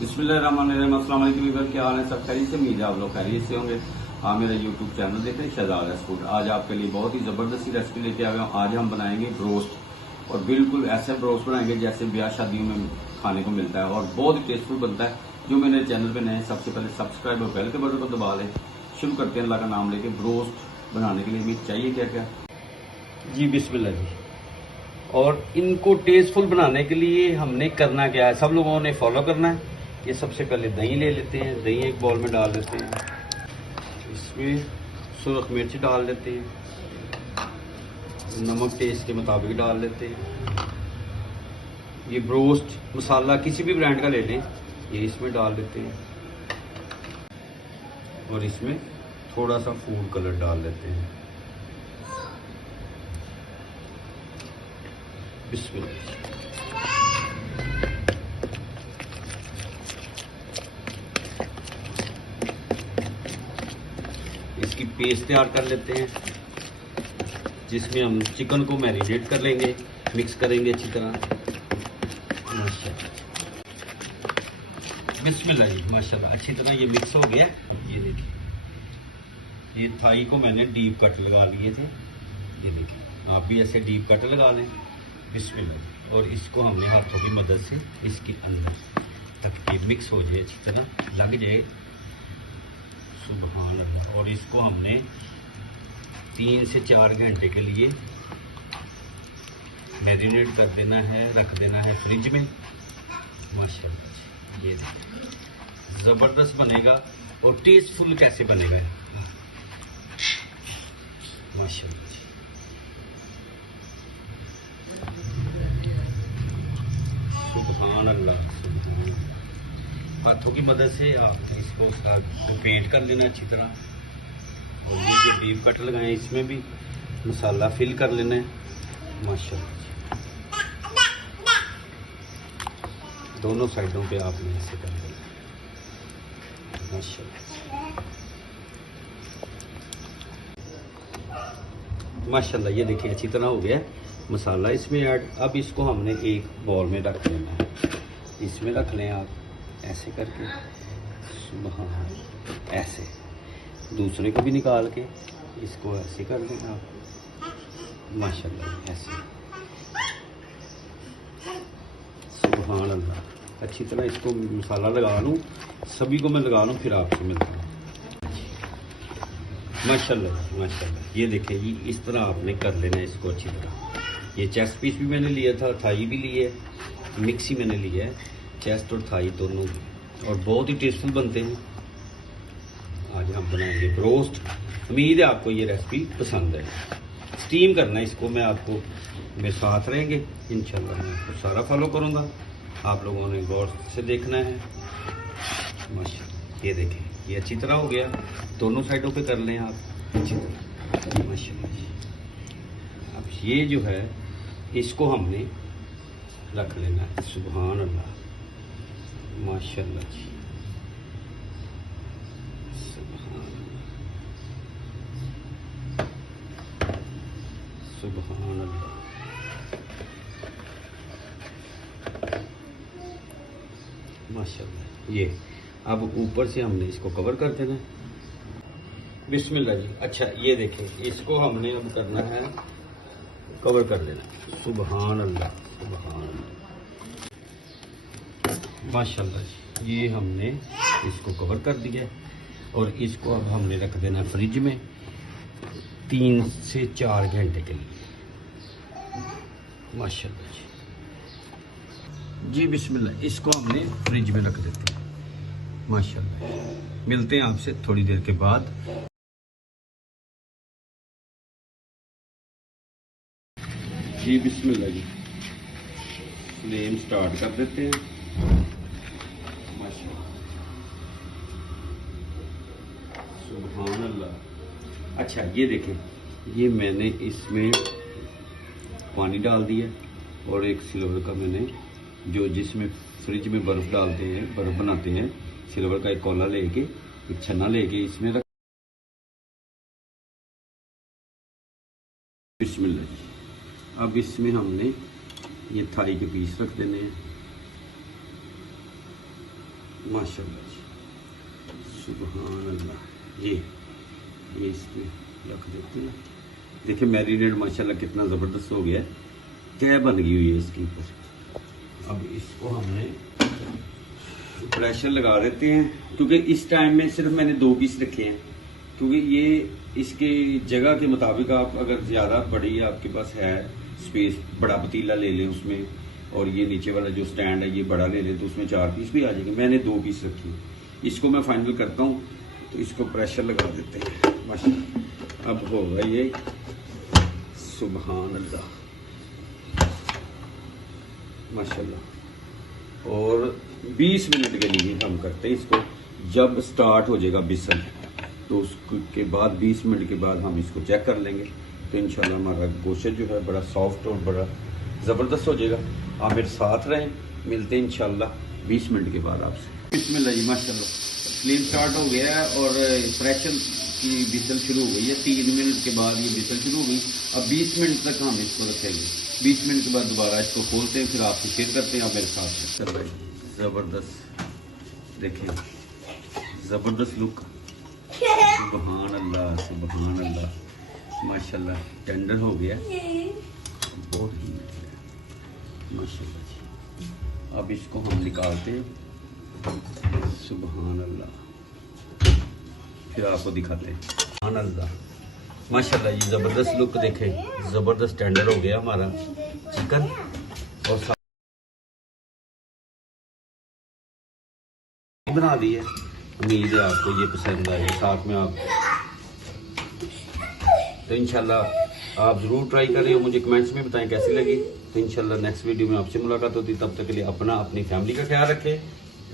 बिस्मिल्लाहिर्रहमानिर्रहीम। अस्सलाम वालेकुम व्यूअर, क्या हाल है? सब खैरियत से? उम्मीद है आप लोग खैरियत से होंगे। हाँ, मेरा यूट्यूब चैनल देख रहे हैं शहजाद फूड। आज आपके लिए बहुत ही जबरदस्ती रेसिपी लेके आया हूँ। आज हम बनाएंगे ब्रोस्ट, और बिल्कुल ऐसे ब्रोस्ट बनाएंगे जैसे ब्याह शादियों में खाने को मिलता है, और बहुत ही टेस्टफुल बनता है। जो मेरे चैनल पे नए, सबसे पहले सब्सक्राइब और बेल के बटन को दबा लें। शुरू करते हैं अल्लाह का नाम लेके। ब्रोस्ट बनाने के लिए हमें चाहिए क्या क्या? जी बिस्मिल्लाह जी। और इनको टेस्टफुल बनाने के लिए हमने करना क्या है, सब लोगों ने फॉलो करना है। ये सबसे पहले दही ले लेते हैं। दही एक बाउल में डाल देते हैं। इसमें सुरख मिर्च डाल देते हैं। नमक टेस्ट के मुताबिक डाल देते हैं। ये ब्रोस्ट मसाला किसी भी ब्रांड का ले लें, ये इसमें डाल देते हैं। और इसमें थोड़ा सा फूड कलर डाल देते हैं। बिस्मिल्लाह। इसकी पेस्ट तैयार कर लेते हैं, जिसमें हम चिकन को मैरिनेट कर लेंगे, मिक्स करेंगे अच्छी तरह। माशाल्लाह, बिस्मिल्लाह जी। माशाल्लाह, अच्छी तरह ये मिक्स हो गया। ये देखिए, ये थाई को मैंने डीप कट लगा लिए थे। ये देखिए, आप भी ऐसे डीप कट लगा लें। बिस्मिल्लाह। और इसको हमने हाथों की मदद से इसके अंदर तक ये मिक्स हो जाए, अच्छी तरह लग जाए। सुभान अल्लाह। और इसको हमने 3 से 4 घंटे के लिए मैरिनेट कर देना है, रख देना है फ्रिज में। माशाल्लाह, ये ज़बरदस्त बनेगा। और टेस्टफुल कैसे बनेगा माशाल्लाह। सुभान अल्लाह, सुभान अल्लाह। हाथों की मदद से आप इसको पेंट कर लेना अच्छी तरह। और ये जो डीप कट लगाए इसमें भी मसाला फिल कर लेना है। माशाल्लाह, दोनों साइडों पे आपने ऐसे कर लेना। माशाल्लाह, माशाल्लाह। ये देखिए, अच्छी तरह हो गया मसाला इसमें ऐड। अब इसको हमने एक बाउल में रख लेना है। इसमें रख लें आप ऐसे करके। सुभान, ऐसे दूसरे को भी निकाल के इसको ऐसे कर दें आप। माशाल्लाह, ऐसे। सुभान अल्लाह। अच्छी तरह इसको मसाला लगा लूँ, सभी को मैं लगा लूँ, फिर आपसे मिलता हूँ। माशाल्लाह, माशाल्लाह। ये देखिए, ये इस तरह आपने कर लेना है इसको अच्छी तरह। ये चेस्ट पीस भी मैंने लिया था, थाई भी ली है, मिक्सी मैंने लिया है, चेस्ट और थाई दोनों भी। और बहुत ही टेस्टफुल बनते हैं। आज हम बनाएंगे ब्रोस्ट। उम्मीद है आपको ये रेसिपी पसंद है। स्टीम करना है इसको, मैं आपको मेरे साथ रहेंगे इंशाल्लाह। मैं आपको सारा फॉलो करूँगा, आप लोगों ने गौर से देखना है। माशाल्लाह, ये देखें, ये अच्छी तरह हो गया। दोनों साइडों पे कर लें आप अच्छी तरह। माशाल्लाह। अब ये जो है, इसको हमने रख लेना है। सुभान अल्लाह, माशाल्लाह जी। सुभान अल्लाह। माशाल्लाह। ये अब ऊपर से हमने इसको कवर कर देना है। बिस्मिल्लाह जी। अच्छा, ये देखें, इसको हमने अब करना है, कवर कर देना। सुभान अल्लाह, सुभान अल्लाह। माशाल्लाह जी, ये हमने इसको कवर कर दिया है। और इसको अब हमने रख देना फ्रिज में 3 से 4 घंटे के लिए। माशाल्लाह जी। जी बिस्मिल्लाह, इसको हमने फ्रिज में रख देते हैं। माशाल्लाह, मिलते हैं आपसे थोड़ी देर के बाद। जी बिस्मिल्लाह जी। फ्लेम स्टार्ट कर देते हैं। माशाल्लाह, सुभान अल्लाह। अच्छा, ये देखें, ये मैंने इसमें पानी डाल दिया, और एक सिल्वर का मैंने, जो जिसमें फ्रिज में बर्फ़ डालते हैं, बर्फ़ बनाते हैं, सिल्वर का एक कोला लेके, एक छन्ना लेके इसमें रख। बिस्मिल्लाह। अब इसमें हमने ये थाई के पीस रख देने हैं। माशाल्लाह जी, सुभान अल्लाह। ये इसमें रख देते हैं। देखिए मैरिनेड माशाल्लाह कितना ज़बरदस्त हो गया है, तय बन गई हुई है इसके ऊपर। अब इसको हमने प्रेशर लगा देते हैं, क्योंकि इस टाइम में सिर्फ मैंने 2 पीस रखे हैं, क्योंकि ये इसके जगह के मुताबिक आप अगर ज़्यादा बड़ी आपके पास है स्पेस, बड़ा पतीला ले लें उसमें, और ये नीचे वाला जो स्टैंड है ये बड़ा ले लें तो उसमें 4 पीस भी आ जाएंगे। मैंने 2 पीस रखी है। इसको मैं फाइनल करता हूँ, तो इसको प्रेशर लगा देते हैं माशाल्लाह। अब होगा ये, सुभान अल्लाह माशाल्लाह। और 20 मिनट के लिए हम करते हैं इसको। जब स्टार्ट हो जाएगा बिसल, तो उसके बाद 20 मिनट के बाद हम इसको चेक कर लेंगे, तो इंशाल्लाह हमारा गोश्त जो है बड़ा सॉफ्ट और बड़ा ज़बरदस्त हो जाएगा। आप मेरे साथ रहें, मिलते हैं इंशाल्लाह 20 मिनट के बाद आपसे। बिस्मिल्लाह जी माशाल्लाह, फ्लेम स्टार्ट हो गया है और प्रेशर की बिसल शुरू हो गई है। 3 मिनट के बाद ये बिसल शुरू हो गई। अब 20 मिनट तक हम इसको रखेंगे। 20 मिनट के बाद दोबारा इसको खोलते हैं, फिर आपसे शेयर करते हैं। आप मेरे साथ रहें। ज़बरदस्त, देखिए ज़बरदस्त लुक, सुभान अल्लाह सुभान अल्लाह माशाल्लाह। टेंडर हो गया, बहुत ही माशाल्लाह जी। अब इसको हम निकालते हैं, सुभान अल्लाह, फिर आपको दिखाते हैं। सुभान अल्लाह माशाल्लाह, ये ज़बरदस्त लुक देखें, ज़बरदस्त टेंडर हो गया हमारा चिकन। और बना दी है। उम्मीद है आपको ये पसंद आए, साथ में आप तो इंशाल्लाह आप ज़रूर ट्राई करें और मुझे कमेंट्स में बताएं कैसी लगी। तो इंशाल्लाह नेक्स्ट वीडियो में आपसे मुलाकात होती। तब तक के लिए अपना अपनी फैमिली का ख्याल रखें,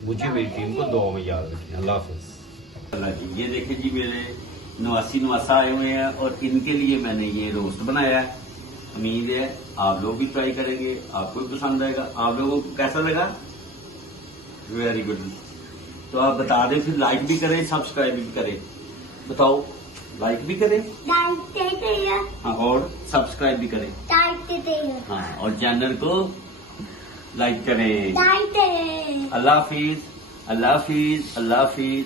मुझे मेरी टीम को दुआ में याद रखें। अल्लाह हाफ़िज़। अल्लाह जी, ये देखें जी मेरे नवासा आए हुए हैं और इनके लिए मैंने ये रोस्ट बनाया है। उम्मीद है आप लोग भी ट्राई करेंगे, आपको भी पसंद आएगा। आप लोगों को कैसा लगा? Very good. तो आप बता दें, फिर लाइक भी करें, सब्सक्राइब भी करें। बताओ, लाइक भी करें हाँ, और सब्सक्राइब भी करें हाँ, और चैनल को लाइक करें। अल्लाह हाफिज, अल्लाह हाफिज, अल्लाह हाफिज।